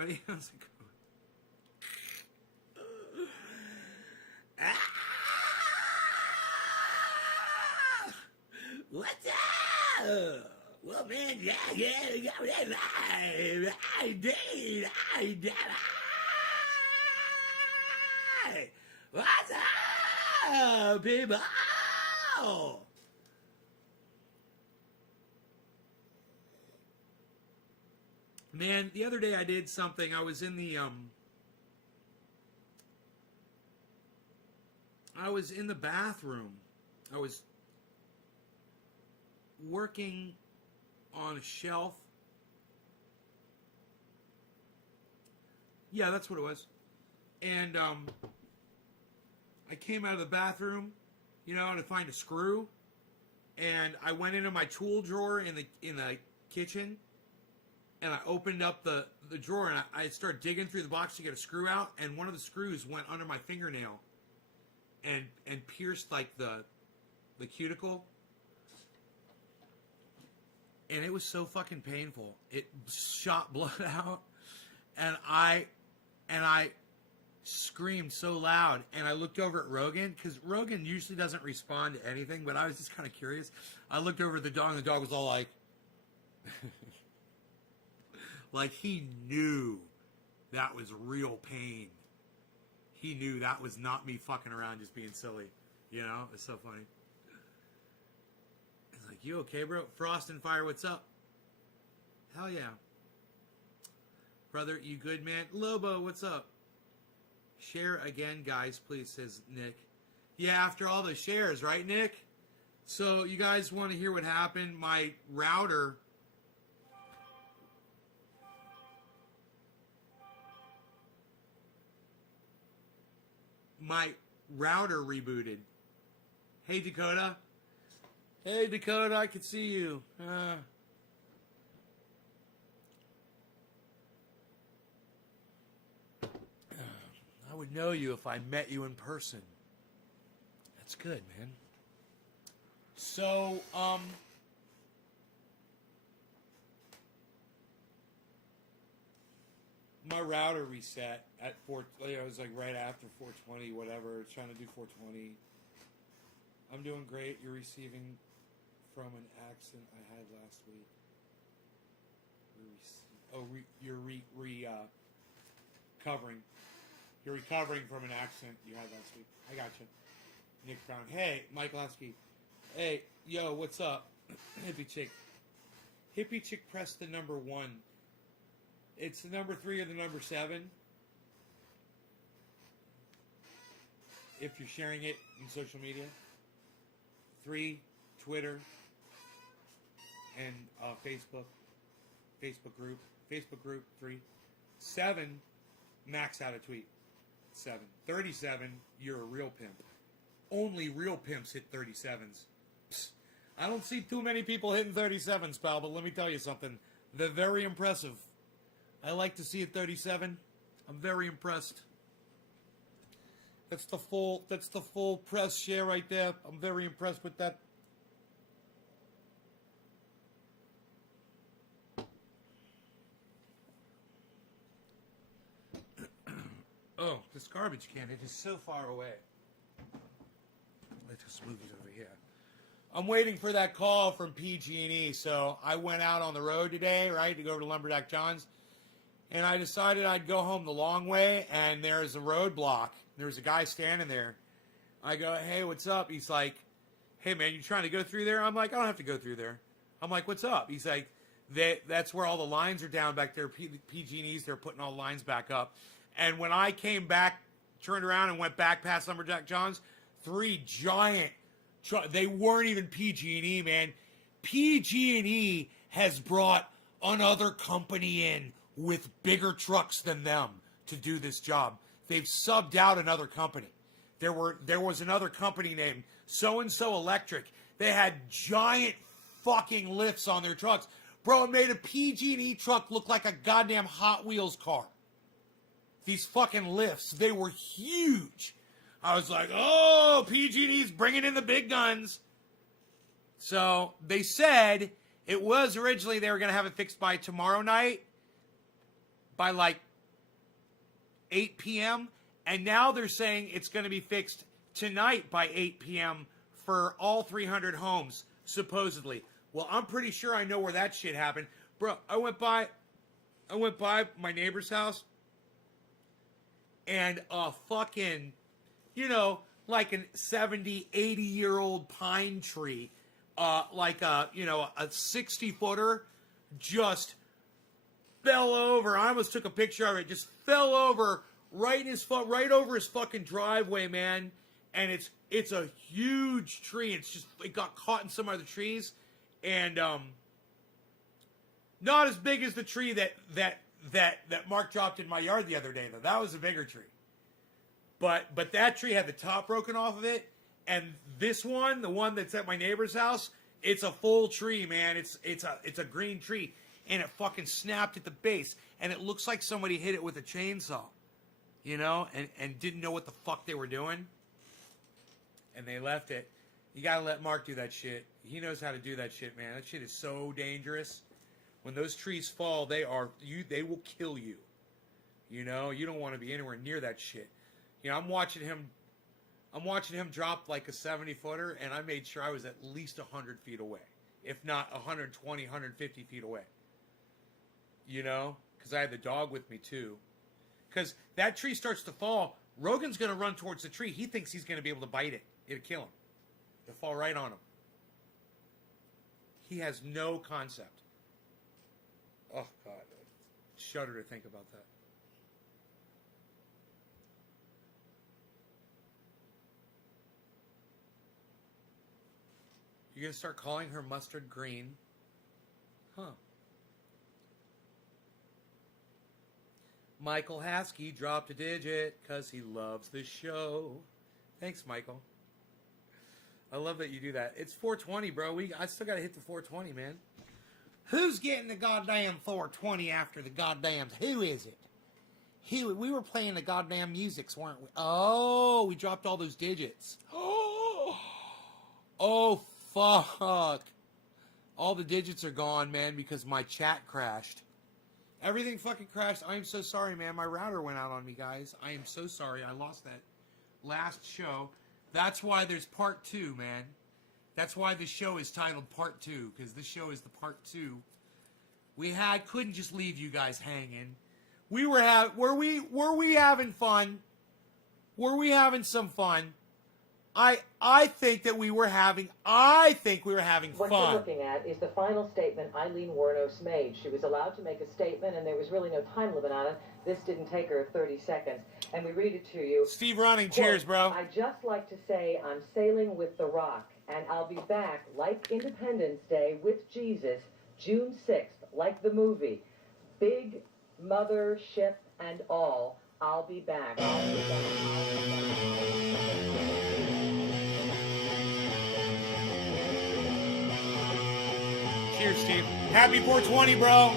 everybody. How's it going? What's up? Well, man, what's up, people? Man, the other day I did something. I was in the bathroom. I was working on a shelf. Yeah, that's what it was. And I came out of the bathroom, to find a screw. And I went into my tool drawer in the kitchen. And I opened up the drawer and I started digging through the box to get a screw out. And one of the screws went under my fingernail and pierced like the cuticle. And it was so fucking painful. It shot blood out. And I screamed so loud. And I looked over at Rogan, because Rogan usually doesn't respond to anything, but I was just kind of curious. I looked over at the dog, and the dog was all like... like he knew that was real pain. He knew that was not me fucking around just being silly. It's so funny. It's like, you okay, bro? Frost and Fire, what's up? Hell yeah. Brother, you good, man? Lobo, what's up? Share again, guys, please, says Nick. Yeah, after all the shares, right, Nick? So, you guys want to hear what happened? My router... my router rebooted. Hey, Dakota. Hey, Dakota, I can see you. I would know you if I met you in person. That's good, man. So, my router reset at it was like right after 420, whatever. Trying to do 420. I'm doing great. You're receiving from an accident I had last week. You're recovering. You're recovering from an accident you had last week. I got you. Nick Brown. Hey, Mike Lasky. Hey, yo, what's up? Hippie Chick. Hippie Chick pressed the number 1. It's the number 3 or the number 7. If you're sharing it in social media. 3, Twitter, and Facebook. Facebook group, 3. 7, max out a tweet. 7. 37, you're a real pimp. Only real pimps hit 37s. Psst. I don't see too many people hitting 37s, pal, but let me tell you something. They're very impressive. I like to see a 37. I'm very impressed. That's the full press share right there. I'm very impressed with that. Oh, this garbage can, it is so far away. Let's just move it over here. I'm waiting for that call from PG&E. So I went out on the road today, right, to go to Lumberjack John's. And I decided I'd go home the long way, and there's a roadblock. There's a guy standing there. I go, hey, what's up? He's like, hey, man, you trying to go through there? I'm like, I don't have to go through there. I'm like, what's up? He's like, that's where all the lines are down back there. PG&E's, they're putting all the lines back up. And when I came back, turned around and went back past Lumberjack John's, 3 giant they weren't even PG&E, man. PG&E has brought another company in with bigger trucks than them to do this job. They've subbed out another company. There was another company named So-and-So Electric. They had giant fucking lifts on their trucks. Bro, it made a PG&E truck look like a goddamn Hot Wheels car. These fucking lifts, they were huge. I was like, oh, PG&E's bringing in the big guns. So they said it was originally they were going to have it fixed by tomorrow night. By like 8 p.m., and now they're saying it's going to be fixed tonight by 8 p.m. for all 300 homes, supposedly. Well, I'm pretty sure I know where that shit happened. Bro, I went by my neighbor's house, and a fucking, like a 70, 80-year-old pine tree, like a 60-footer, just fell over. I almost took a picture of it. Just fell over right over his fucking driveway, man. And it's a huge tree. It got caught in some other trees, and not as big as the tree that Mark dropped in my yard the other day, though. That was a bigger tree. But that tree had the top broken off of it, and this one, the one that's at my neighbor's house, it's a full tree, man. It's a green tree, and it fucking snapped at the base, and it looks like somebody hit it with a chainsaw, and didn't know what the fuck they were doing, and they left it. You gotta let Mark do that shit. He knows how to do that shit, man. That shit is so dangerous. When those trees fall, they will kill you. You don't want to be anywhere near that shit. I'm watching him drop like a 70-footer, and I made sure I was at least 100 feet away, if not 120, 150 feet away. Because I had the dog with me too. Because that tree starts to fall, Rogan's going to run towards the tree. He thinks he's going to be able to bite it. It'll kill him. It'll fall right on him. He has no concept. Oh, God. I shudder to think about that. You're going to start calling her mustard green? Huh. Michael Haskey dropped a digit because he loves the show. Thanks, Michael. I love that you do that. It's 420, bro. I still got to hit the 420, man. Who's getting the goddamn 420 after the goddamn... Who is it? We were playing the goddamn musics, weren't we? Oh, we dropped all those digits. Oh, fuck. All the digits are gone, man, because my chat crashed. Everything fucking crashed. I am so sorry, man. My router went out on me, guys. I am so sorry. I lost that last show. That's why there's part 2, man. That's why the show is titled Part 2, because this show is the Part 2. Couldn't just leave you guys hanging. Were we having fun? Were we having some fun? I think that we were having fun. What you're looking at is the final statement Eileen Wuornos made. She was allowed to make a statement, and there was really no time limit on it. This didn't take her 30 seconds. And we read it to you. Steve Running, Quote, cheers, bro. I'd just like to say I'm sailing with The Rock, and I'll be back like Independence Day with Jesus, June 6th, like the movie. Big mother ship and all, I'll be back. I'll be back. Cheers, Steve. Happy 420, bro.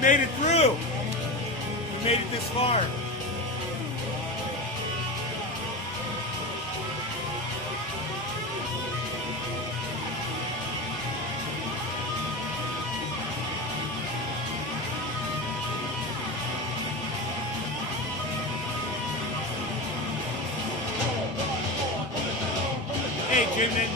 Made it through. We made it this far. Jimin.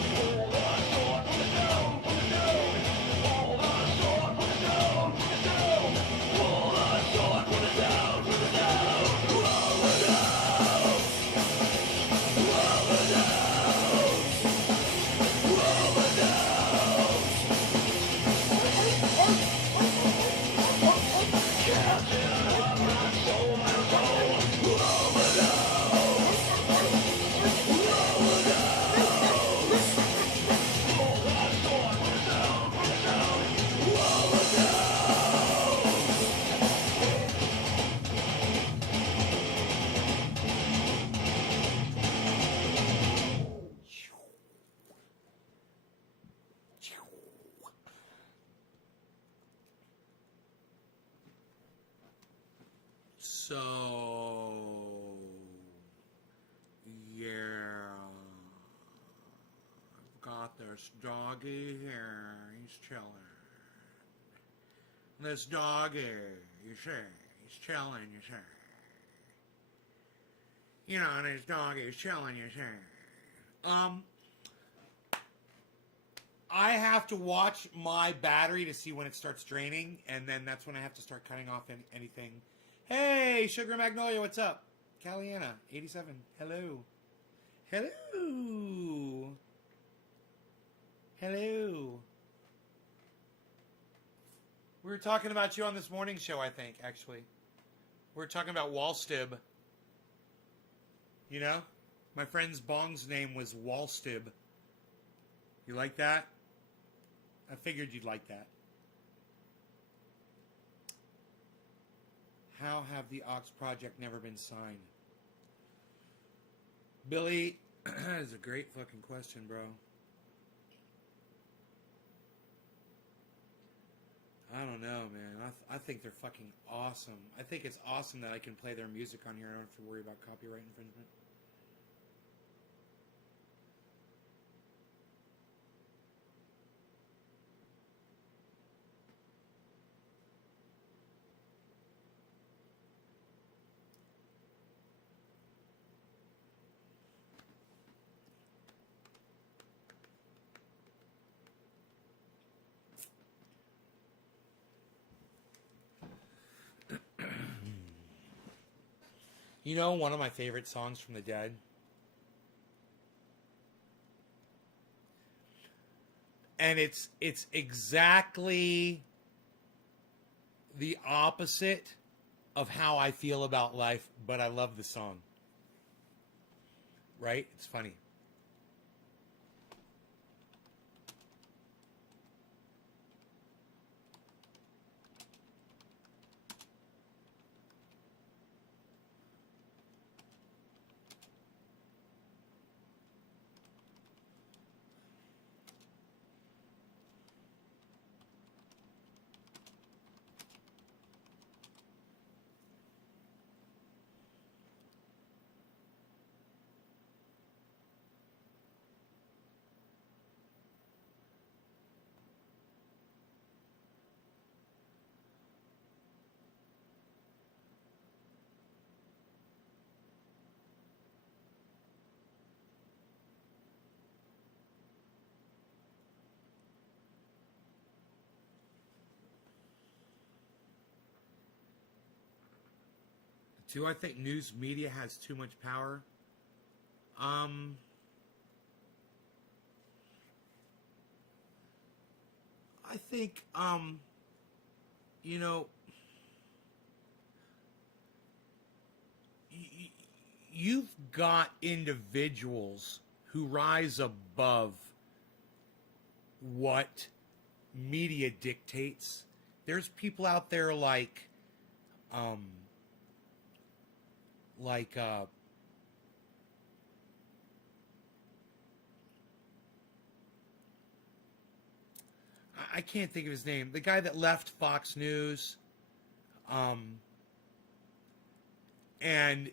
So, yeah, I've got this doggy here. He's chilling. This doggy, you see, he's chilling, you see. You know, and his doggy is chilling, you see. I have to watch my battery to see when it starts draining, and then that's when I have to start cutting off anything. Hey, Sugar Magnolia, what's up? Caliana, 87, hello. Hello. Hello. We were talking about you on this morning show, I think, actually. We were talking about Wallstib. You know? My friend's Bong's name was Wallstib. You like that? I figured you'd like that. How have the Ox Project never been signed? Billy, that is a great fucking question, bro. I don't know, man. I think they're fucking awesome. I think it's awesome that I can play their music on here. I don't have to worry about copyright infringement. You know, one of my favorite songs from the Dead? And it's exactly the opposite of how I feel about life, but I love the song. Right? It's funny. Do I think news media has too much power? I think, you know, you've got individuals who rise above what media dictates. There's people out there like I can't think of his name. The guy that left Fox News, and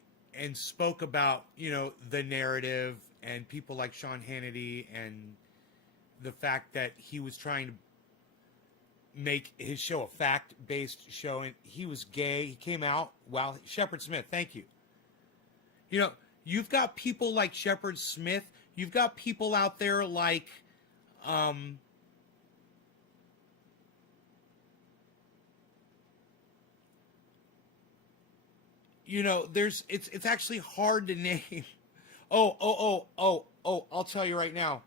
spoke about, you know, the narrative and people like Sean Hannity and the fact that he was trying to make his show a fact-based show, and he was gay. He came out. Wow, Shepard Smith, thank you. You know, you've got people like Shepard Smith. you've got people out there like, you know, it's actually hard to name. I'll tell you right now.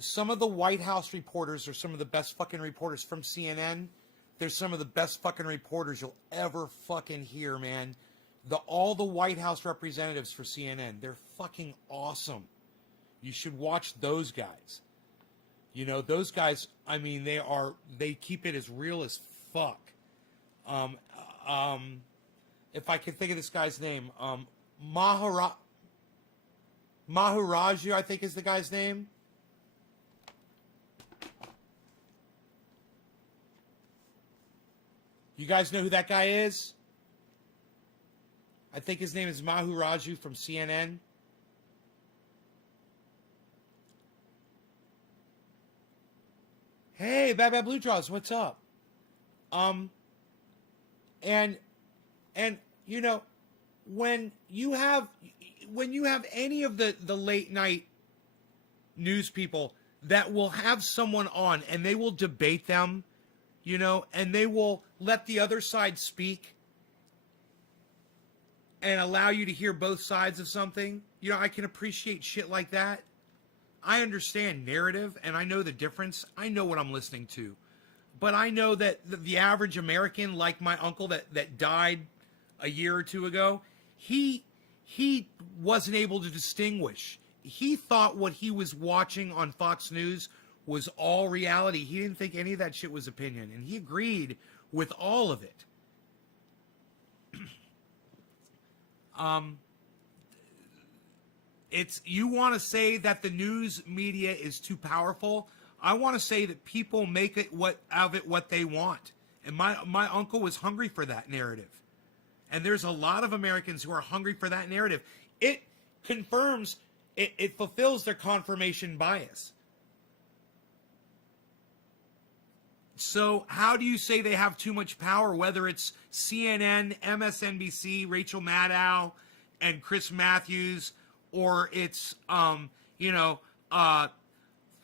Some of the White House reporters are some of the best fucking reporters from CNN. They're some of the best fucking reporters you'll ever fucking hear, man. All the White House representatives for CNN, they're fucking awesome. You should watch those guys. You know, those guys, I mean, they keep it as real as fuck. If I can think of this guy's name, Maharaju, I think is the guy's name. You guys know who that guy is? I think his name is Maharaju from CNN. Hey, Bad Bad Blue Jaws, what's up? And you know, when you have any of the late night news people that will have someone on and they will debate them, you know, and they will let the other side speak and allow you to hear both sides of something, you know, I can appreciate shit like that. I understand narrative, and I know the difference. I know what I'm listening to. But I know that the average American, like my uncle that died a year or two ago, he wasn't able to distinguish. He thought what he was watching on Fox News was all reality. He didn't think any of that shit was opinion, and he agreed with all of it. You want to say that the news media is too powerful. I want to say that people make it what they want. And my uncle was hungry for that narrative. And there's a lot of Americans who are hungry for that narrative. It confirms, it fulfills their confirmation bias. So how do you say they have too much power, whether it's CNN, MSNBC, Rachel Maddow, and Chris Matthews, or it's,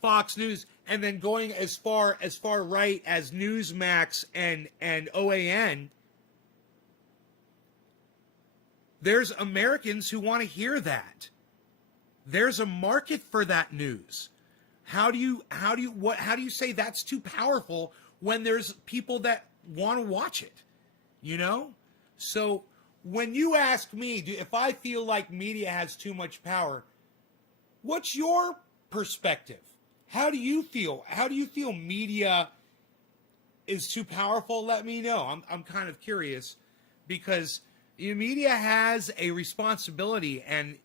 Fox News, and then going as far right as Newsmax and OAN? There's Americans who want to hear that. There's a market for that news. How do you say that's too powerful when there's people that want to watch it? You know? So when you ask me, if I feel like media has too much power, what's your perspective? How do you feel? How do you feel media is too powerful? Let me know. I'm kind of curious, because media has a responsibility, and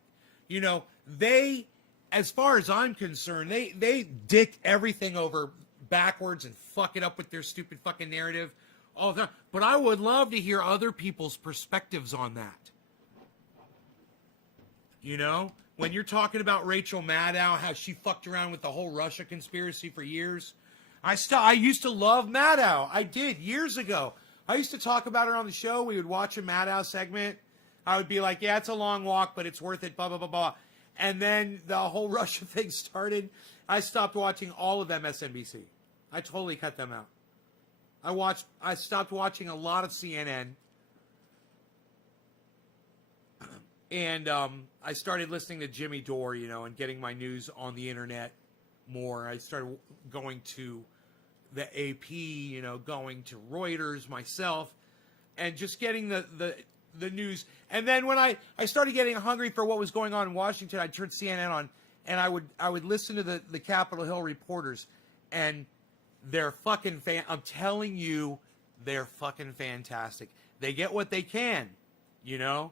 you know, they, as far as I'm concerned, they dick everything over backwards and fuck it up with their stupid fucking narrative all the time. But I would love to hear other people's perspectives on that. You know, when you're talking about Rachel Maddow, how she fucked around with the whole Russia conspiracy for years. I used to love Maddow. I did years ago. I used to talk about her on the show. We would watch a Maddow segment. I would be like, yeah, it's a long walk, but it's worth it, blah, blah, blah, blah. And then the whole Russia thing started. I stopped watching all of MSNBC. I totally cut them out. I stopped watching a lot of CNN. And I started listening to Jimmy Dore, you know, and getting my news on the internet more. I started going to the AP, you know, going to Reuters myself, and just getting the news. And then when I started getting hungry for what was going on in Washington, I'd turn CNN on, and I would listen to the Capitol Hill reporters, and they're fucking I'm telling you, they're fucking fantastic. They get what they can, you know.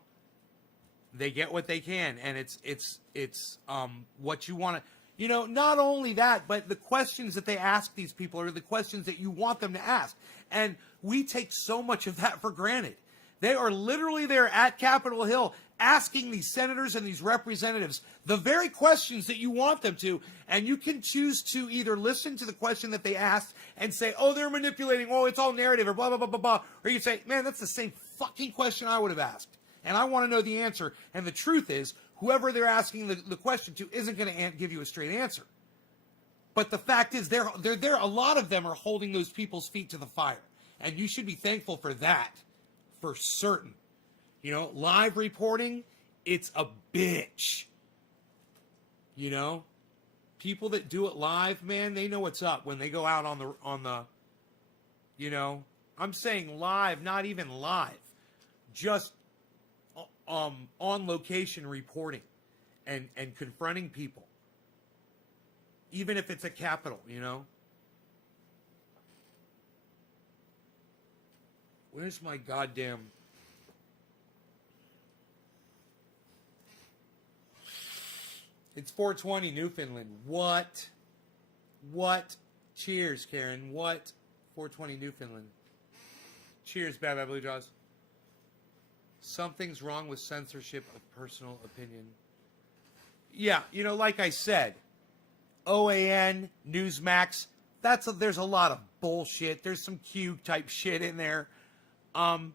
They get what they can, and it's what you want to, you know. Not only that, but the questions that they ask these people are the questions that you want them to ask, and we take so much of that for granted. They are literally there at Capitol Hill asking these senators and these representatives the very questions that you want them to, and you can choose to either listen to the question that they asked and say, oh, they're manipulating, oh, it's all narrative, or blah, blah, blah, blah, blah, or you say, man, that's the same fucking question I would have asked, and I want to know the answer. And the truth is, whoever they're asking the question to isn't going to give you a straight answer. But the fact is, they're there. A lot of them are holding those people's feet to the fire, and you should be thankful for that, for certain. You know, live reporting, it's a bitch. You know, people that do it live, man, they know what's up when they go out on the. You know, I'm saying live, not even live, just on location reporting, and confronting people. Even if it's a Capitol, you know. Where's my goddamn... It's 420 Newfoundland. What? Cheers, Karen. What? 420 Newfoundland. Cheers, Bad Bad Blue Jaws. Something's wrong with censorship of personal opinion. Yeah, you know, like I said... OAN, Newsmax, there's a lot of bullshit. There's some Q type shit in there. I'm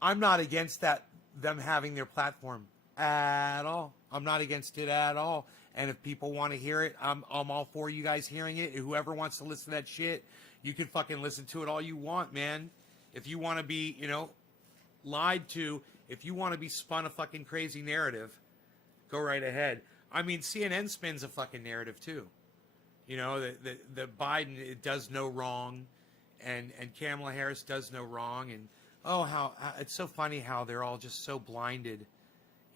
not against them having their platform at all. I'm not against it at all. And if people want to hear it, I'm all for you guys hearing it. Whoever wants to listen to that shit, you can fucking listen to it all you want, man. If you want to be, you know, lied to, if you want to be spun a fucking crazy narrative, go right ahead. I mean, CNN spins a fucking narrative too. You know, that Biden does no wrong, and Kamala Harris does no wrong, and how it's so funny how they're all just so blinded.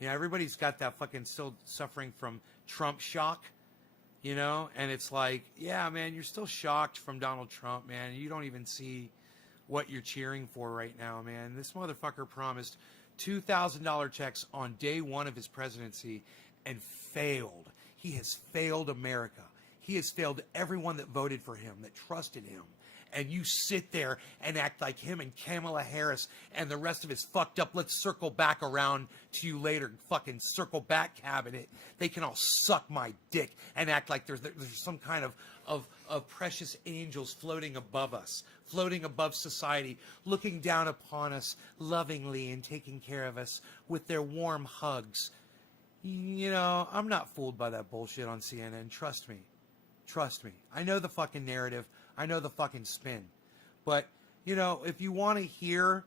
You know, everybody's got that fucking still suffering from Trump shock. You know, and it's like, yeah, man, you're still shocked from Donald Trump, man. You don't even see what you're cheering for right now, man. This motherfucker promised $2,000 checks on day one of his presidency. And failed. He has failed America. He has failed everyone that voted for him, that trusted him. And you sit there and act like him and Kamala Harris and the rest of his fucked up, let's circle back around to you later, fucking circle back cabinet. They can all suck my dick and act like there's some kind of precious angels floating above us, floating above society, looking down upon us lovingly and taking care of us with their warm hugs. You know, I'm not fooled by that bullshit on CNN. Trust me. Trust me. I know the fucking narrative. I know the fucking spin. But, you know, if you want to hear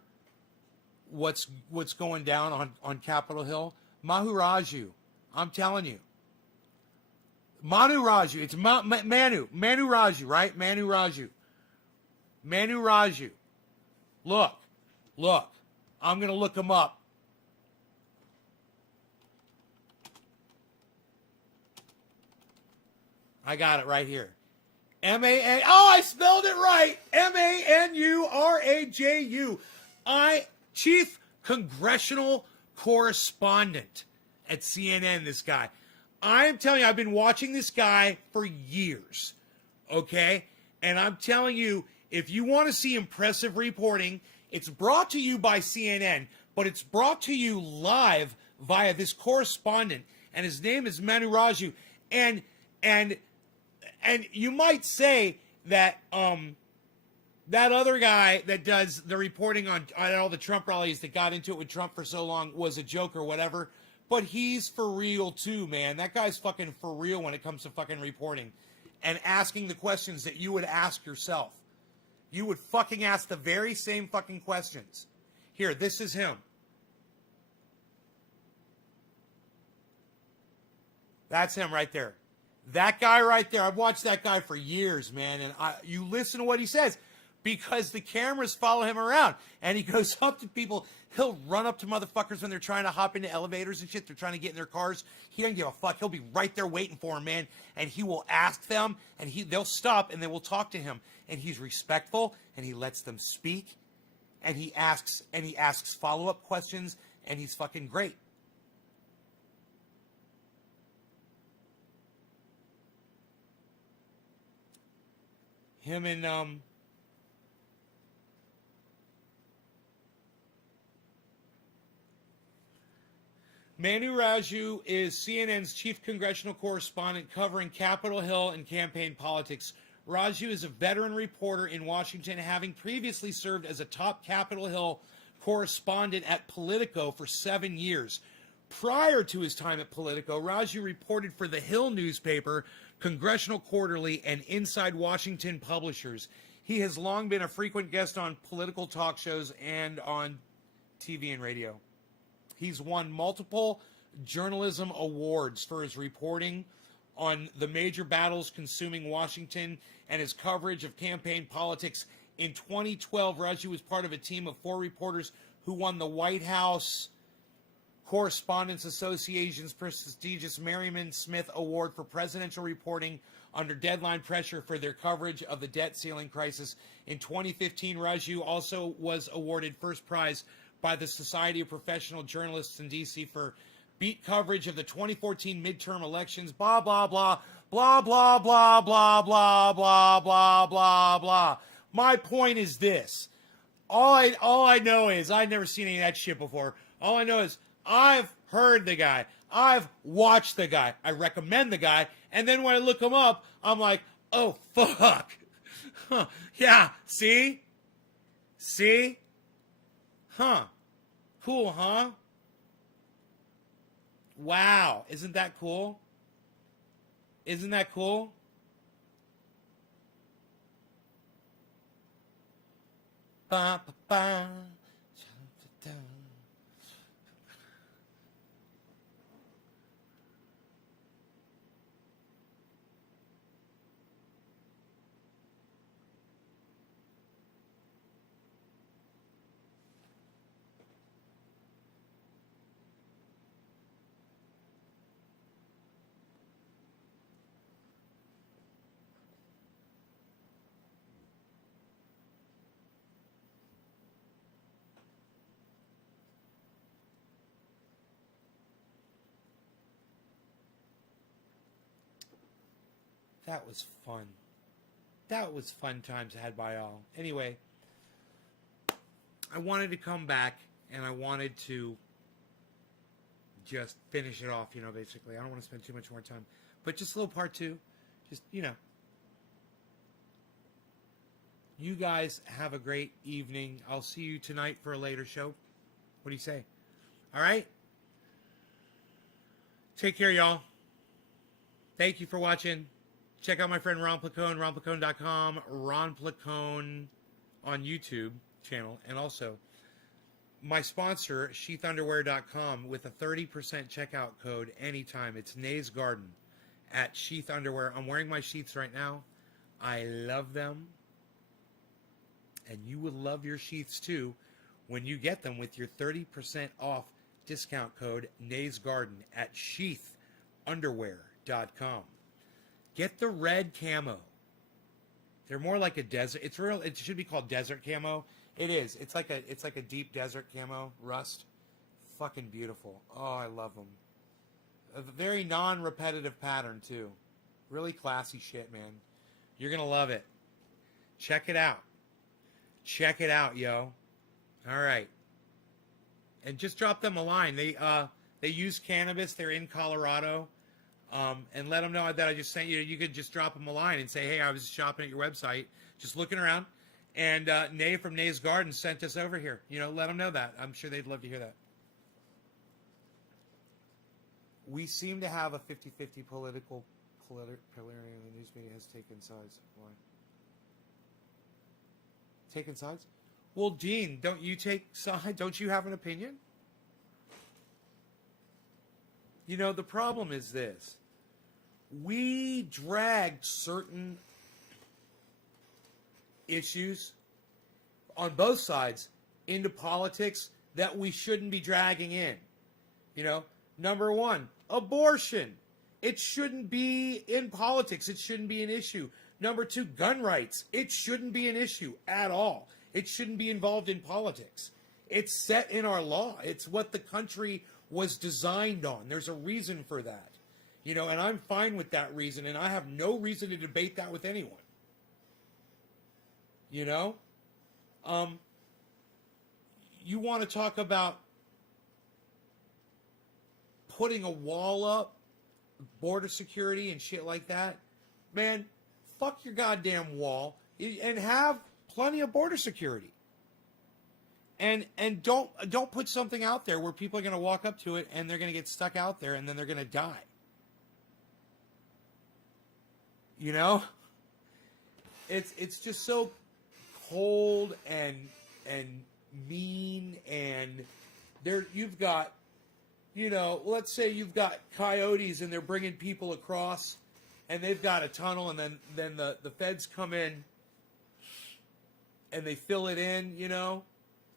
what's going down on Capitol Hill, Mahu Raju. I'm telling you. Manu Raju. It's Manu. Manu Raju, right? Manu Raju. Manu Raju. Look. I'm going to look him up. I got it right here. M-A-N... Oh, I spelled it right. M-A-N-U-R-A-J-U. Chief Congressional Correspondent at CNN, this guy. I am telling you, I've been watching this guy for years. Okay? And I'm telling you, if you want to see impressive reporting, it's brought to you by CNN, but it's brought to you live via this correspondent. And his name is Manu Raju. And you might say that that other guy that does the reporting on all the Trump rallies that got into it with Trump for so long was a joke or whatever, but he's for real too, man. That guy's fucking for real when it comes to fucking reporting and asking the questions that you would ask yourself. You would fucking ask the very same fucking questions. Here, this is him. That's him right there. That guy right there, I've watched that guy for years, man, and you listen to what he says because the cameras follow him around, and he goes up to people. He'll run up to motherfuckers when they're trying to hop into elevators and shit. They're trying to get in their cars. He doesn't give a fuck. He'll be right there waiting for him, man, and he will ask them, and they'll stop, and they will talk to him, and he's respectful, and he lets them speak, and he asks follow-up questions, and he's fucking great. Him and Manu Raju is CNN's chief congressional correspondent covering Capitol Hill and campaign politics. Raju is a veteran reporter in Washington, having previously served as a top Capitol Hill correspondent at Politico for 7 years. Prior to his time at Politico, Raju reported for The Hill newspaper, Congressional Quarterly, and Inside Washington Publishers. He has long been a frequent guest on political talk shows and on TV and radio. He's won multiple journalism awards for his reporting on the major battles consuming Washington and his coverage of campaign politics. In 2012, Raju was part of a team of 4 reporters who won the White House Correspondents Association's prestigious Merriman Smith Award for presidential reporting under deadline pressure for their coverage of the debt ceiling crisis. In 2015, Raju also was awarded first prize by the Society of Professional Journalists in D.C. for beat coverage of the 2014 midterm elections. Blah, blah, blah, blah, blah, blah, blah, blah, blah, blah, blah, blah. My point is this. All I know is, I've never seen any of that shit before. All I know is, I've heard the guy. I've watched the guy. I recommend the guy. And then when I look him up, I'm like, oh, fuck. Huh. Yeah, see? See? Huh. Cool, huh? Wow. Isn't that cool? Isn't that cool? Ba, ba, ba. That was fun. That was fun times had by all. Anyway, I wanted to come back and I wanted to just finish it off, basically. I don't want to spend too much more time. But just a little part 2. Just, You guys have a great evening. I'll see you tonight for a later show. What do you say? All right? Take care, y'all. Thank you for watching. Check out my friend Ron Placone, ronplacone.com, Ron Placone on YouTube channel, and also my sponsor, sheathunderwear.com, with a 30% checkout code anytime. It's Nays Garden at Sheath Underwear. I'm wearing my sheaths right now. I love them. And you will love your sheaths too when you get them with your 30% off discount code Nays Garden at sheathunderwear.com. Get the red camo. They're more like a desert. It should be called desert camo. It is. It's like a deep desert camo, rust. Fucking beautiful. Oh, I love them. A very non-repetitive pattern too. Really classy shit, man. You're gonna love it. Check it out. Check it out, yo. All right. And just drop them a line. They use cannabis. They're in Colorado. And let them know that I just sent you. You could just drop them a line and say, hey, I was shopping at your website, just looking around. And Nay from Nay's Garden sent us over here. Let them know that. I'm sure they'd love to hear that. We seem to have a 50-50 political polarity, and the news media has taken sides. Why? Taken sides? Well, Dean, don't you take sides? Don't you have an opinion? The problem is this. We dragged certain issues on both sides into politics that we shouldn't be dragging in. Number one, abortion. It shouldn't be in politics. It shouldn't be an issue. Number two, gun rights. It shouldn't be an issue at all. It shouldn't be involved in politics. It's set in our law. It's what the country was designed on. There's a reason for that. And I'm fine with that reason, and I have no reason to debate that with anyone. You want to talk about putting a wall up, border security and shit like that? Man, fuck your goddamn wall and have plenty of border security. and don't put something out there where people are going to walk up to it and they're going to get stuck out there and then they're going to die. You know? It's just so cold and mean, and there you've got, you know, let's say you've got coyotes and they're bringing people across and they've got a tunnel, and then the feds come in and they fill it in, you know,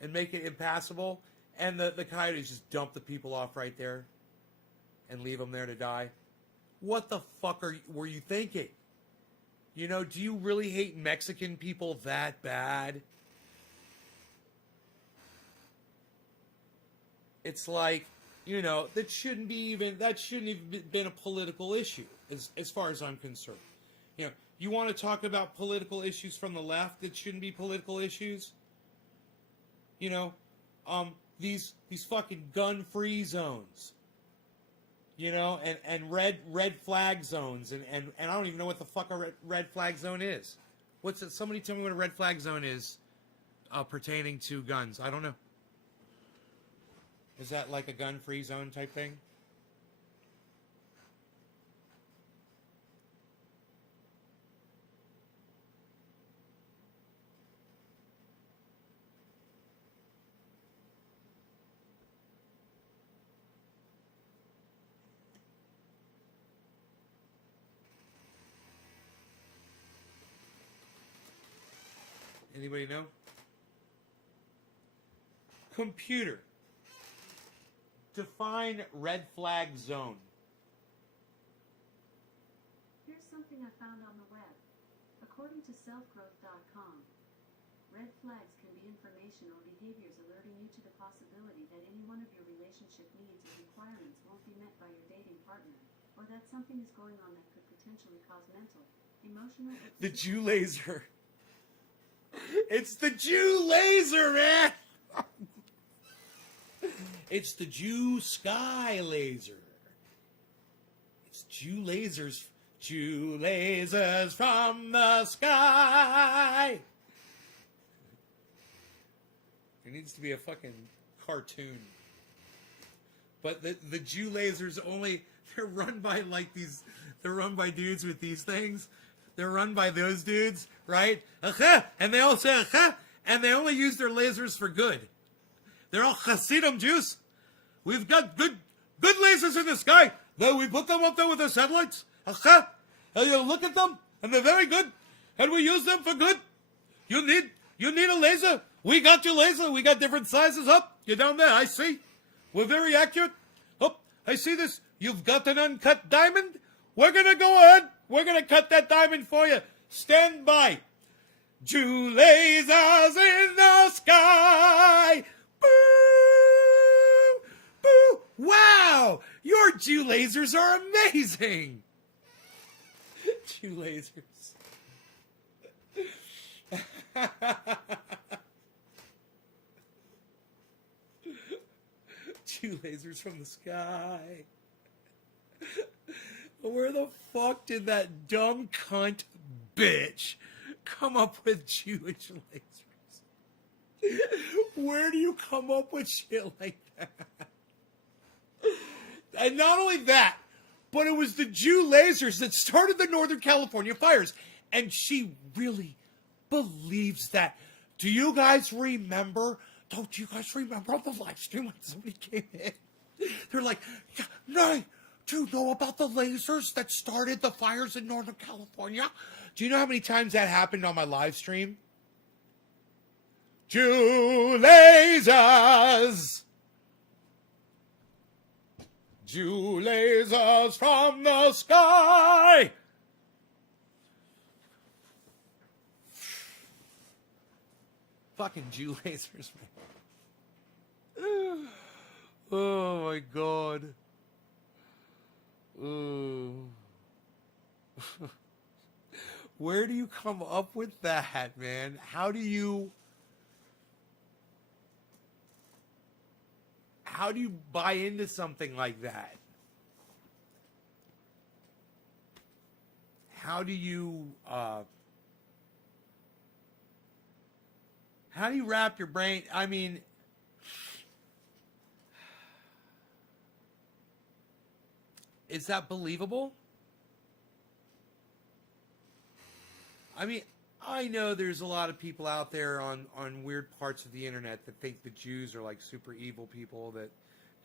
and make it impassable, and the coyotes just dump the people off right there and leave them there to die. What the fuck were you thinking? You know, do you really hate Mexican people that bad? It's like, you know, that shouldn't even been a political issue as far as I'm concerned. You know, you want to talk about political issues from the left that shouldn't be political issues? You know, these fucking gun-free zones. You know, and red flag zones, and I don't even know what the fuck a red flag zone is. What's it? Somebody tell me what a red flag zone is pertaining to guns. I don't know. Is that like a gun-free zone type thing? Anybody know? Computer. Define red flag zone. Here's something I found on the web. According to selfgrowth.com, red flags can be information or behaviors alerting you to the possibility that any one of your relationship needs or requirements won't be met by your dating partner, or that something is going on that could potentially cause mental, emotional, or The Jew laser. It's the Jew laser, man! It's the Jew sky laser. It's Jew lasers. Jew lasers from the sky. There needs to be a fucking cartoon. But the Jew lasers only, they're run by like these, they're run by dudes with these things. They're run by those dudes, right? And they all say, and they only use their lasers for good. They're all Hasidim Jews. We've got good lasers in the sky. Though we put them up there with the satellites. And you look at them, and they're very good. And we use them for good. You need a laser. We got your laser. We got different sizes. Up, you're down there. I see. We're very accurate. Up, I see this. You've got an uncut diamond. We're gonna go ahead. We're gonna cut that diamond for you. Stand by. Jew lasers in the sky. Boo! Boo! Wow! Your Jew lasers are amazing! Jew lasers. Jew lasers from the sky. Where the fuck did that dumb cunt bitch come up with Jewish lasers? Where do you come up with shit like that? And not only that, but it was the Jew lasers that started the Northern California fires. And she really believes that. Do you guys remember? Don't you guys remember on the live stream when somebody came in? They're like, no, do you know about the lasers that started the fires in Northern California? Do you know how many times that happened on my live stream? Jew lasers! Jew lasers from the sky! Fucking Jew lasers, man. Oh my god. Where do you come up with that, man? How do you buy into something like that? How do you wrap your brain? I mean, Is that believable? I mean, I know there's a lot of people out there on weird parts of the internet that think the Jews are like super evil people that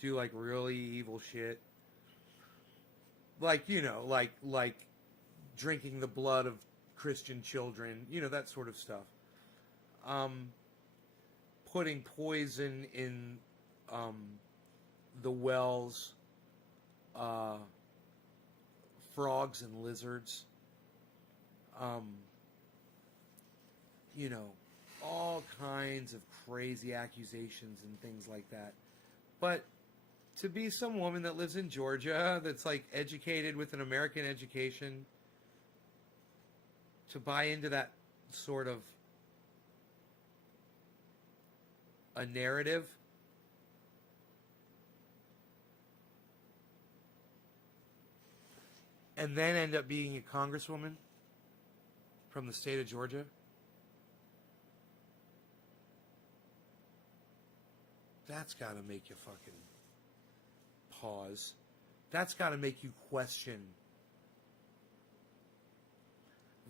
do like really evil shit. Like, you know, like drinking the blood of Christian children, you know, that sort of stuff. Putting poison in the wells, frogs and lizards. You know, all kinds of crazy accusations and things like that. But to be some woman that lives in Georgia, that's like educated with an American education, to buy into that sort of a narrative, and then end up being a congresswoman from the state of Georgia. That's got to make you fucking pause. That's got to make you question.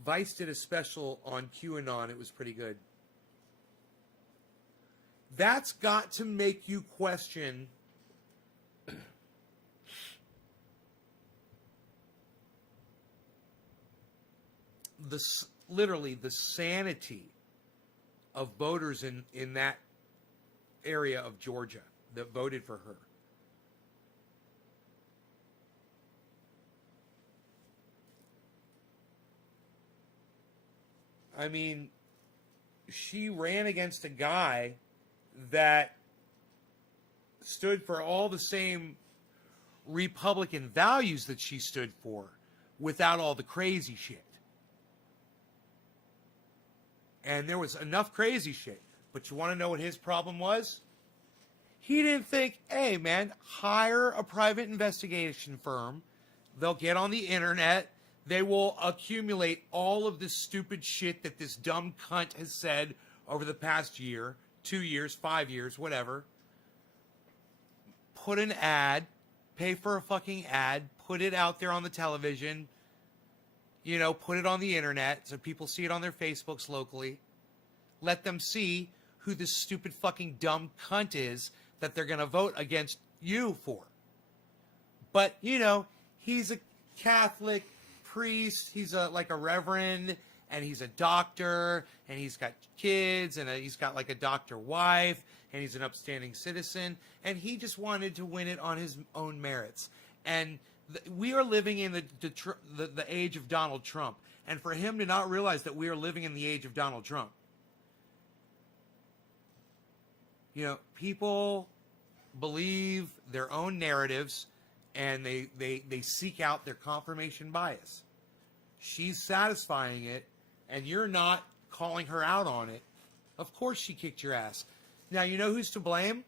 Vice did a special on QAnon. It was pretty good. That's got to make you question literally the sanity of voters in that area of Georgia that voted for her. I mean, she ran against a guy that stood for all the same Republican values that she stood for without all the crazy shit. And there was enough crazy shit. But you want to know what his problem was? He didn't think, hey, man, hire a private investigation firm. They'll get on the internet. They will accumulate all of this stupid shit that this dumb cunt has said over the past year, 2 years, 5 years, whatever. Put an ad, pay for a fucking ad, put it out there on the television, you know, put it on the internet so people see it on their Facebooks locally. Let them see who this stupid fucking dumb cunt is that they're going to vote against you for. But, you know, he's a Catholic priest, he's like a reverend, and he's a doctor, and he's got kids, and he's got like a doctor wife, and he's an upstanding citizen, and he just wanted to win it on his own merits. And we are living in the age of Donald Trump, and for him to not realize that we are living in the age of Donald Trump. You know, people believe their own narratives, and they seek out their confirmation bias. She's satisfying it, and you're not calling her out on it. Of course she kicked your ass. Now, you know who's to blame?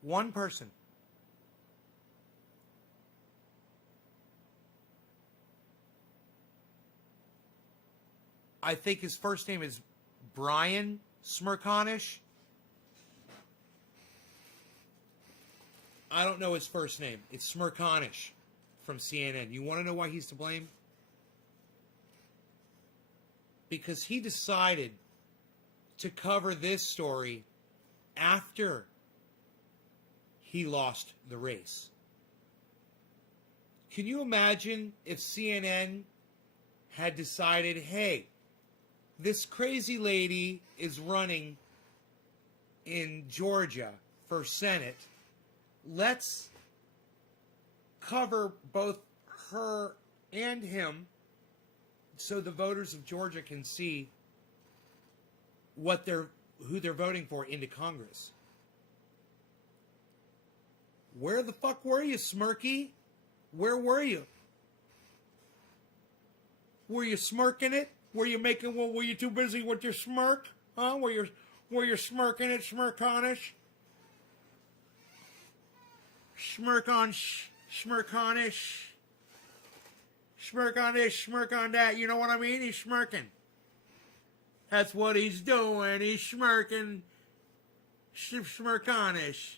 One person. I think his first name is Brian Smerconish. I don't know his first name. It's Smerconish from CNN. You want to know why he's to blame? Because he decided to cover this story after he lost the race. Can you imagine if CNN had decided, hey, this crazy lady is running in Georgia for Senate. Let's cover both her and him so the voters of Georgia can see who they're voting for into Congress. Where the fuck were you, Smirky? Where were you? Were you smirking it? Were you were you too busy with your smirk? Huh? Were you smirking it, Smirconish? Smirk on Smirconish. Smirk on this, smirk on that. You know what I mean? He's smirking. That's what he's doing. He's smirking. Smirkonish.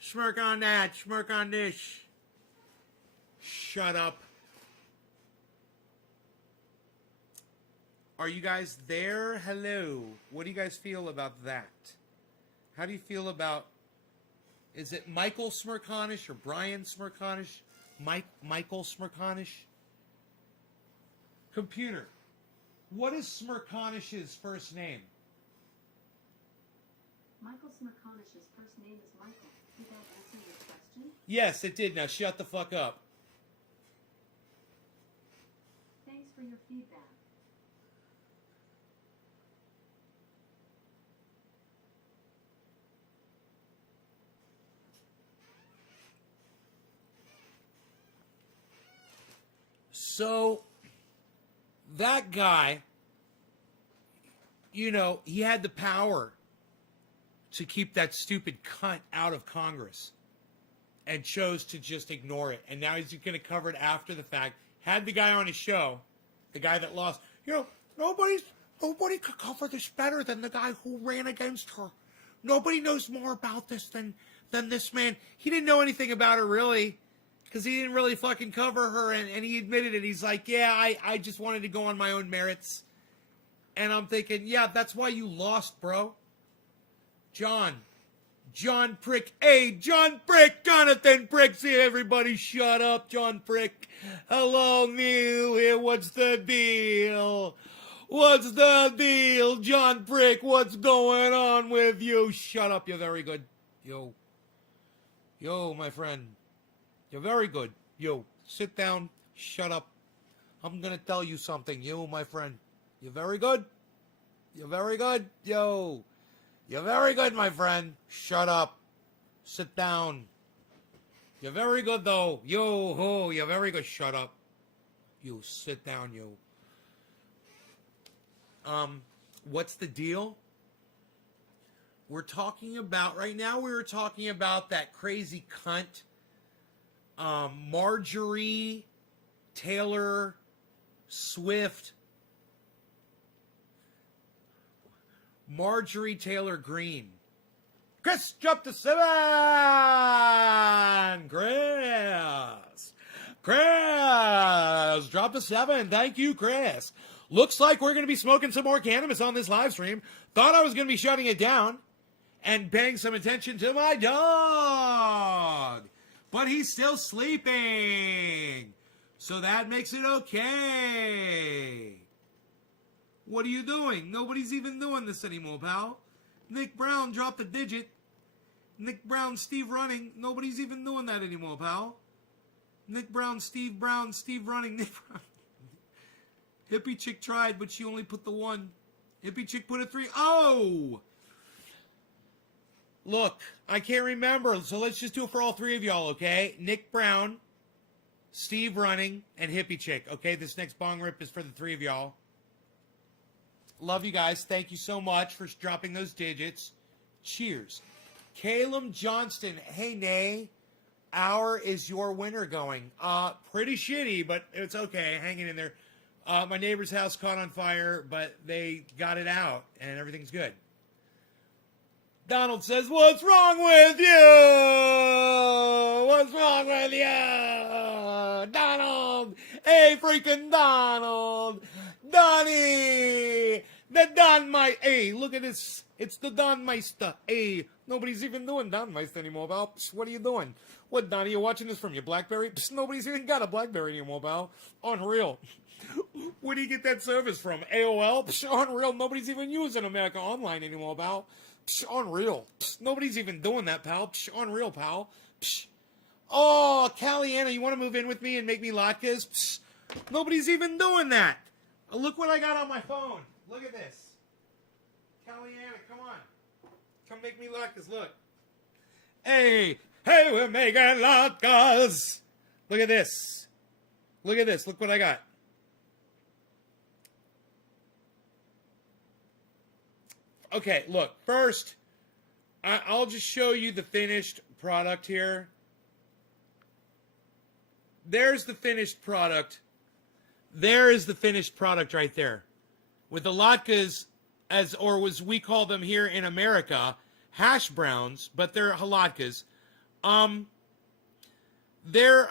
Smirk on that. Smirk on this. Shut up. Are you guys there? Hello. What do you guys feel about that? How do you feel about... Is it Michael Smirkonish or Brian Smirkonish? Michael Smirkonish? Computer. What is Smirkonish's first name? Michael Smirkonish's first name is Michael. Did that answer your question? Yes, it did. Now shut the fuck up. Thanks for your feedback. So, that guy, you know, he had the power to keep that stupid cunt out of Congress and chose to just ignore it. And now he's going to cover it after the fact. Had the guy on his show, the guy that lost. You know, nobody could cover this better than the guy who ran against her. Nobody knows more about this than this man. He didn't know anything about her, really. Because he didn't really fucking cover her, and he admitted it. He's like, yeah, I just wanted to go on my own merits. And I'm thinking, yeah, that's why you lost, bro. John Prick. Hey, John Prick, Jonathan Prick. See, everybody shut up, John Prick. Hello, Neil here. What's the deal? What's the deal, John Prick? What's going on with you? Shut up, you're very good. Yo, my friend. You're very good. Yo, sit down. Shut up. I'm going to tell you something. You, my friend. You're very good. You're very good. Yo. You're very good, my friend. Shut up. Sit down. You're very good, though. Yo, ho. You're very good. Shut up. You, sit down, yo. What's the deal? We're talking about, right now we were talking about that crazy cunt, Marjorie Taylor Swift. Marjorie Taylor Greene. Chris dropped to 7. Chris dropped to 7. Thank you, Chris. Looks like we're going to be smoking some more cannabis on this live stream. Thought I was going to be shutting it down and paying some attention to my dog. But he's still sleeping. So that makes it okay. What are you doing? Nobody's even doing this anymore, pal. Nick Brown dropped a digit. Nick Brown, Steve Running. Nobody's even doing that anymore, pal. Nick Brown, Steve Running, Nick Brown. Hippie Chick tried, but she only put the 1. Hippie Chick put a 3. Oh! Look, I can't remember, so let's just do it for all 3 of y'all, okay? Nick Brown, Steve Running, and Hippie Chick. Okay, this next bong rip is for the 3 of y'all. Love you guys. Thank you so much for dropping those digits. Cheers. Caleb Johnston. Hey, Nay. Hour is your winner going? Pretty shitty, but it's okay. Hanging in there. My neighbor's house caught on fire, but they got it out, and everything's good. Donald says, what's wrong with you? What's wrong with you? Donald! Hey, freaking Donald! Donnie! The Don Meister! Hey, look at this. It's the Don Meister. Hey, nobody's even doing Don Meister anymore, pal. Psst, what are you doing? What, Donnie, you watching this from your BlackBerry? Psst, nobody's even got a BlackBerry anymore, pal. Unreal. Where do you get that service from? AOL? Psst, unreal. Nobody's even using America Online anymore, pal. Psh, unreal. Psh, nobody's even doing that, pal. Psh, unreal, pal. Psh. Oh, Caliana, you want to move in with me and make me latkes? Psh, nobody's even doing that. Look what I got on my phone. Look at this. Caliana, come on. Come make me latkes. Look. Hey, we're making latkes. Look at this. Look at this. Look what I got. Okay, look, first, I'll just show you the finished product here. There's the finished product. There is the finished product right there. With the latkes, or as we call them here in America, hash browns, but they're halatkes. They're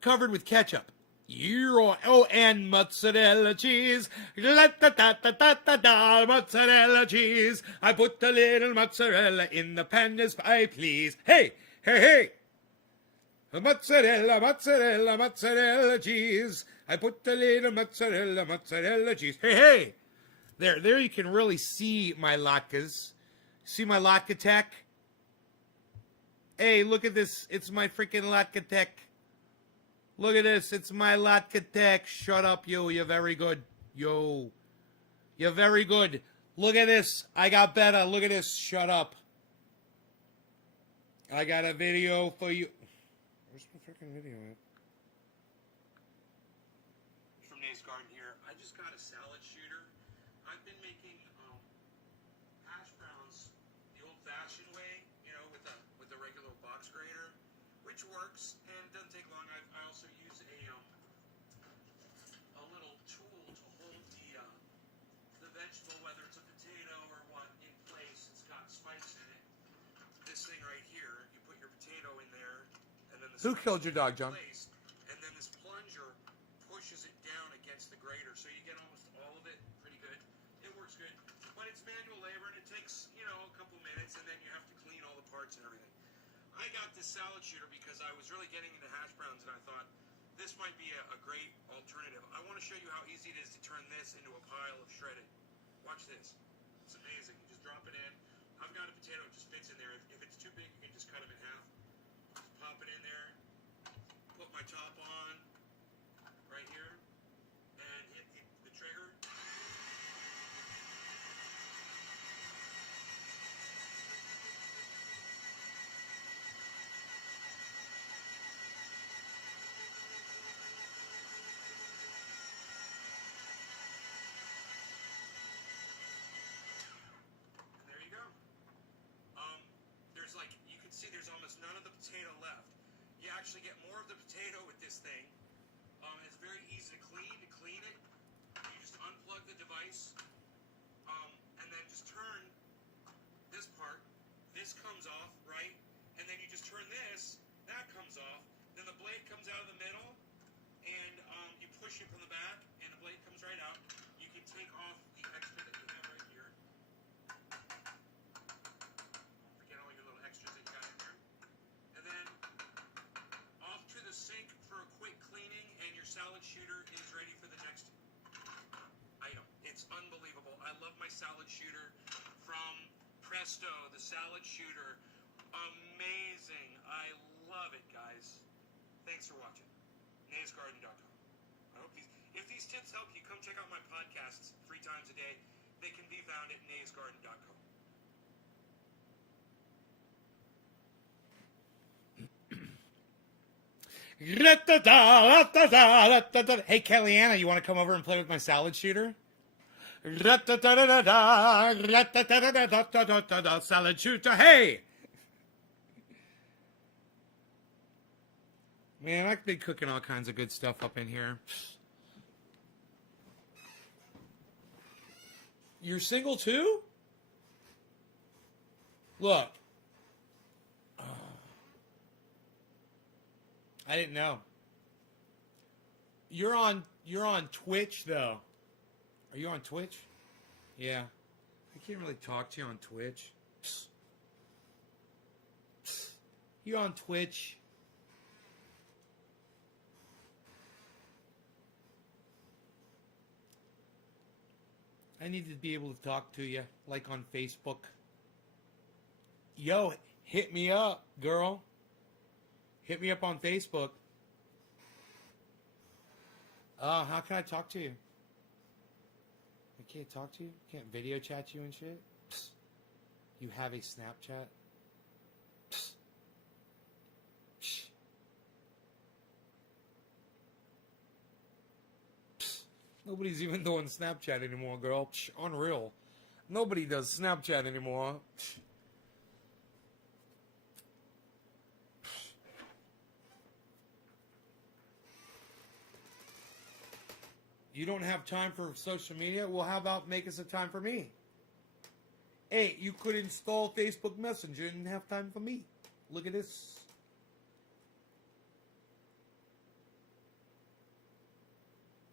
covered with ketchup. And mozzarella cheese. Mozzarella cheese. I put a little mozzarella in the pan as I please. Hey, hey, hey. Mozzarella, mozzarella, mozzarella cheese. I put a little mozzarella, mozzarella cheese. Hey, hey. There you can really see my latkes. See my latke tech? Hey, look at this. It's my freaking latke tech. Look at this. It's my latke tech. Shut up, you. You're very good. Yo. You're very good. Look at this. I got better. Look at this. Shut up. I got a video for you. Where's the freaking video at? From Nate's Garden here. I just got a salad shooter. I've been making hash browns the old-fashioned way, you know, with a regular box grater, which works and doesn't take long. I also use a little tool to hold the vegetable, whether it's a potato or what, in place. It's got spikes in it. This thing right here, you put your potato in there, and then who killed your dog, John? Place, and then this plunger pushes it down against the grater, so you get almost all of it. Pretty good. It works good, but it's manual labor, and it takes, you know, a couple minutes, and then you have to clean all the parts and everything. I got this salad shooter because I was really getting into hash browns, and I thought this might be a great alternative. I want to show you how easy it is to turn this into a pile of shredded. Watch this. It's amazing. You just drop it in. I've got a potato, it just fits in there. If it's too big, you can just cut them in half. Just pop it in there. Put my top on right here, and hit the trigger. There's almost none of the potato left. You actually get more of the potato with this thing. It's very easy to clean it. You just unplug the device, and then just turn this part. This comes off, right? And then you just turn this. That comes off. Then the blade comes out of the middle, and you push it from the back, and the blade comes right out. You can take off the extra that you have right here. Forget all your little extras that you got in there. And then off to the sink for a quick cleaning, and your salad shooter is ready for the next item. It's unbelievable. I love my salad shooter from Presto, the salad shooter. Amazing. I love it, guys. Thanks for watching. NaysGarden.com. I hope if these tips help you, come check out my podcasts 3 times a day. They can be found at NaysGarden.com. Hey, Kellyanna, you want to come over and play with my salad shooter? Salad shooter, hey! Man, I could be cooking all kinds of good stuff up in here. You're single too? Look. I didn't know. You're on Twitch though. Are you on Twitch? Yeah. I can't really talk to you on Twitch. You on Twitch? I need to be able to talk to you, like on Facebook. Yo, hit me up, girl. Hit me up on Facebook. How can I talk to you? I can't talk to you? Can't video chat you and shit? Psst. You have a Snapchat? Psst. Psst. Psst. Nobody's even doing Snapchat anymore, girl. Psst. Unreal. Nobody does Snapchat anymore. Psst. You don't have time for social media? Well, how about making some time for me? Hey, you could install Facebook Messenger and have time for me. Look at this.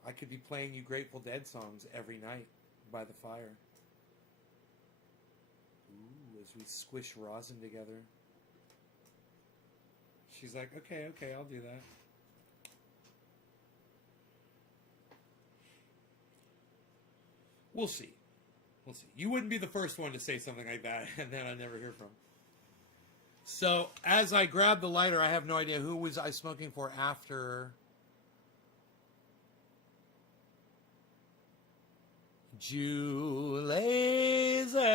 I could be playing you Grateful Dead songs every night by the fire. Ooh, as we squish rosin together. She's like, okay, I'll do that. We'll see. We'll see. You wouldn't be the first one to say something like that, and then I never hear from. So, as I grab the lighter, I have no idea who was I smoking for after. Jew lasers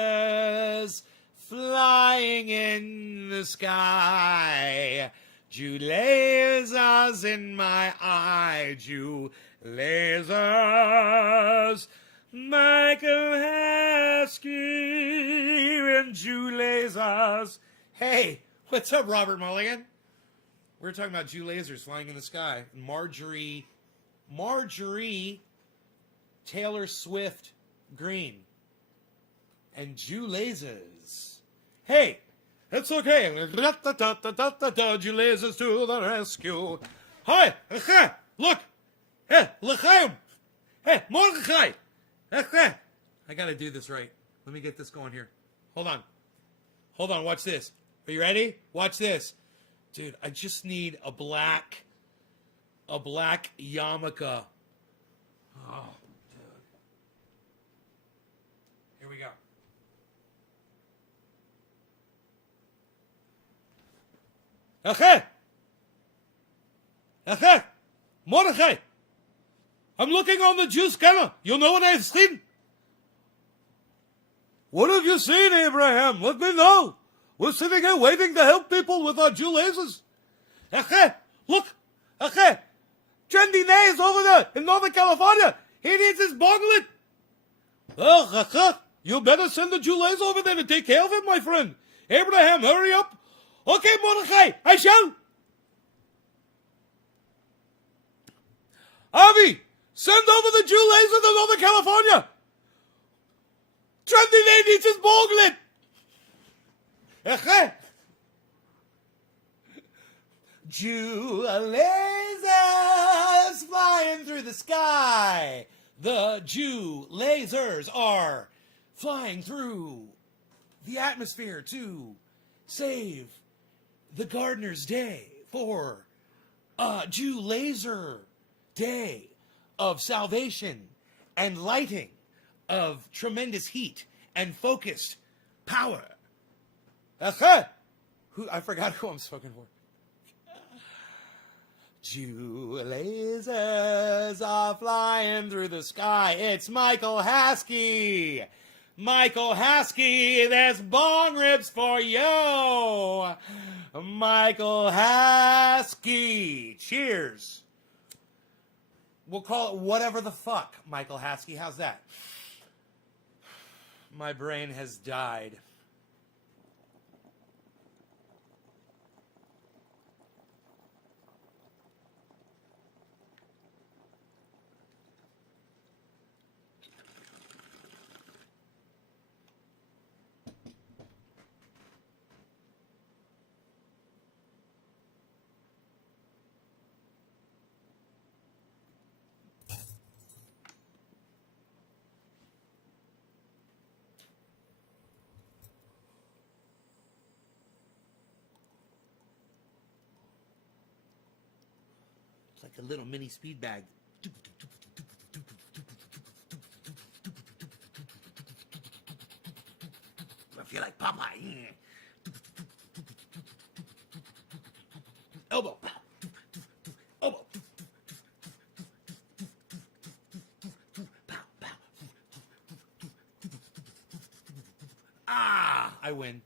flying in the sky. Jew lasers in my eye. Jew lasers. Michael Haskey and Jew lasers. Hey, what's up, Robert Mulligan? We're talking about Jew lasers flying in the sky. Marjorie Taylor Swift Green and Jew lasers. Hey, it's okay. Jew lasers to the rescue. Hi, look. Hey, l'chaim. Hey, Mordechai. I gotta do this right. Let me get this going here. Hold on, watch this. Are you ready? Watch this. Dude, I just need a black yarmulke. Oh, dude. Here we go. Mordechai. I'm looking on the Jew scanner. You know what I've seen? What have you seen, Abraham? Let me know. We're sitting here waiting to help people with our Jew lasers. Look. Trendy Nay is over there in Northern California. He needs his bonglet. You better send the Jew laser over there to take care of him, my friend. Abraham, hurry up. Okay, Mordechai, I shall. Avi, send over the Jew laser to Northern California. Trendy Nay needs his bonglet. Jew lasers flying through the sky. The Jew lasers are flying through the atmosphere to save the Gardener's Day for a Jew laser day of salvation and lighting of tremendous heat and focused power. I forgot who I'm spoken for. Jew lasers are flying through the sky. It's Michael Haskey. Michael Haskey, there's bong rips for you. Michael Haskey. Cheers. We'll call it whatever the fuck, Michael Haskey. How's that? My brain has died. It's like a little mini speed bag. I feel like Popeye. Elbow. Elbow. Ah, I win.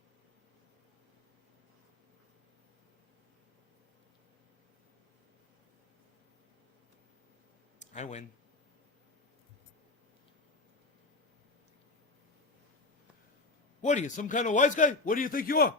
I win. What are you, some kind of wise guy? What do you think you are?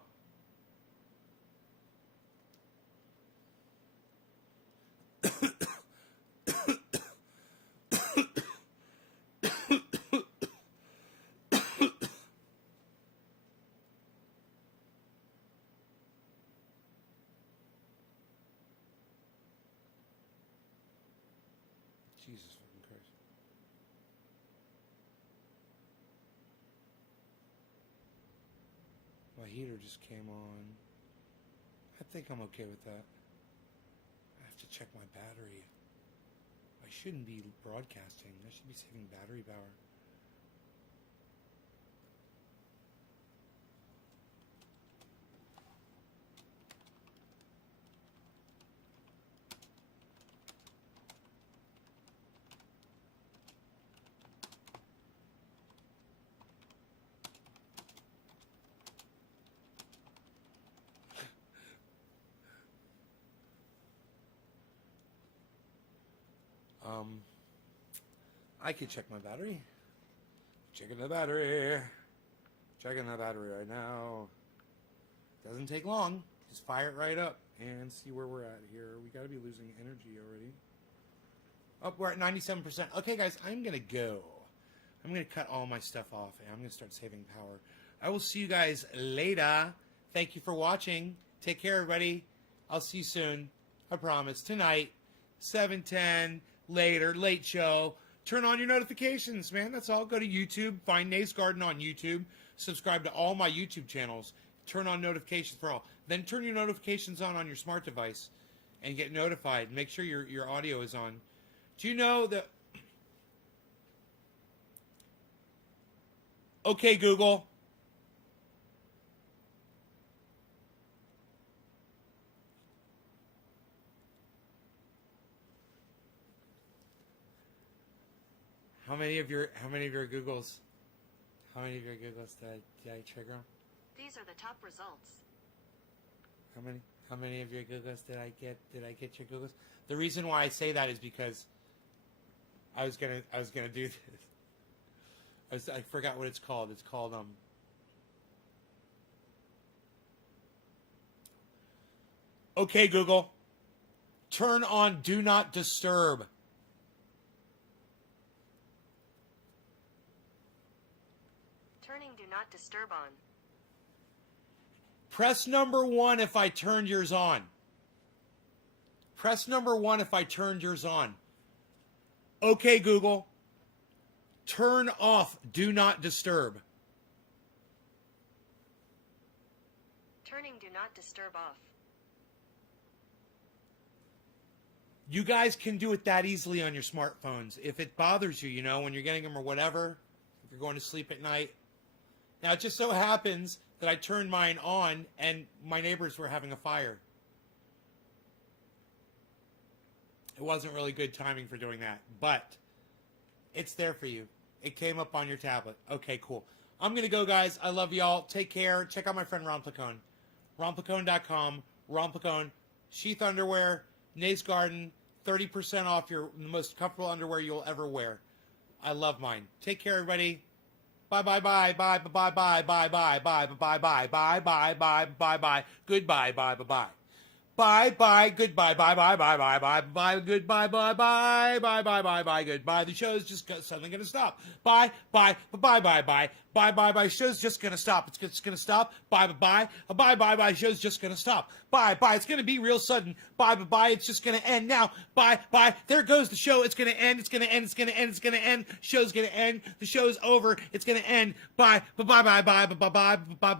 Jesus fucking Christ. My heater just came on. I think I'm okay with that. I have to check my battery. I shouldn't be broadcasting. I should be saving battery power. I could check my battery. Checking the battery. Checking the battery right now. Doesn't take long. Just fire it right up and see where we're at here. We got to be losing energy already. Oh, we're at 97%. Okay, guys, I'm going to go. I'm going to cut all my stuff off and I'm going to start saving power. I will see you guys later. Thank you for watching. Take care, everybody. I'll see you soon. I promise. Tonight, 7:10, later, late show. Turn on your notifications, man. That's all. Go to YouTube. Find Nays Garden on YouTube. Subscribe to all my YouTube channels. Turn on notifications for all. Then turn your notifications on your smart device and get notified. Make sure your audio is on. Do you know that... Okay, Google. How many of your Googles? How many of your Googles did I trigger? These are the top results. How many of your Googles did I get? Did I get your Googles? The reason why I say that is because I was gonna do this. I forgot what it's called. It's called Okay, Google. Turn on Do Not Disturb. Turning Do Not Disturb on. Press number 1 if I turned yours on. Press number 1 if I turned yours on. Okay, Google. Turn off Do Not Disturb. Turning Do Not Disturb off. You guys can do it that easily on your smartphones. If it bothers you, when you're getting them or whatever, if you're going to sleep at night. Now, it just so happens that I turned mine on and my neighbors were having a fire. It wasn't really good timing for doing that, but it's there for you. It came up on your tablet. Okay, cool. I'm going to go, guys. I love y'all. Take care. Check out my friend Ron Placone. RonPlacone.com. Ron Placone. Sheath underwear. Nays Garden. 30% off the most comfortable underwear you'll ever wear. I love mine. Take care, everybody. Bye bye bye bye bye bye bye bye bye bye bye bye bye bye bye bye bye goodbye bye bye bye bye bye goodbye bye bye bye bye bye bye goodbye bye bye bye bye bye bye goodbye. The show's just suddenly gonna stop. Bye bye bye bye bye bye bye bye. Show's just gonna stop. It's just gonna stop. Bye bye bye bye bye. Show's just gonna stop. Bye bye. It's gonna be real sudden. Bye bye. It's just gonna end now. Bye bye. There goes the show. It's gonna end. It's gonna end. It's gonna end. It's gonna end. Show's gonna end. The show's over. It's gonna end. Bye bye bye bye bye bye bye bye bye.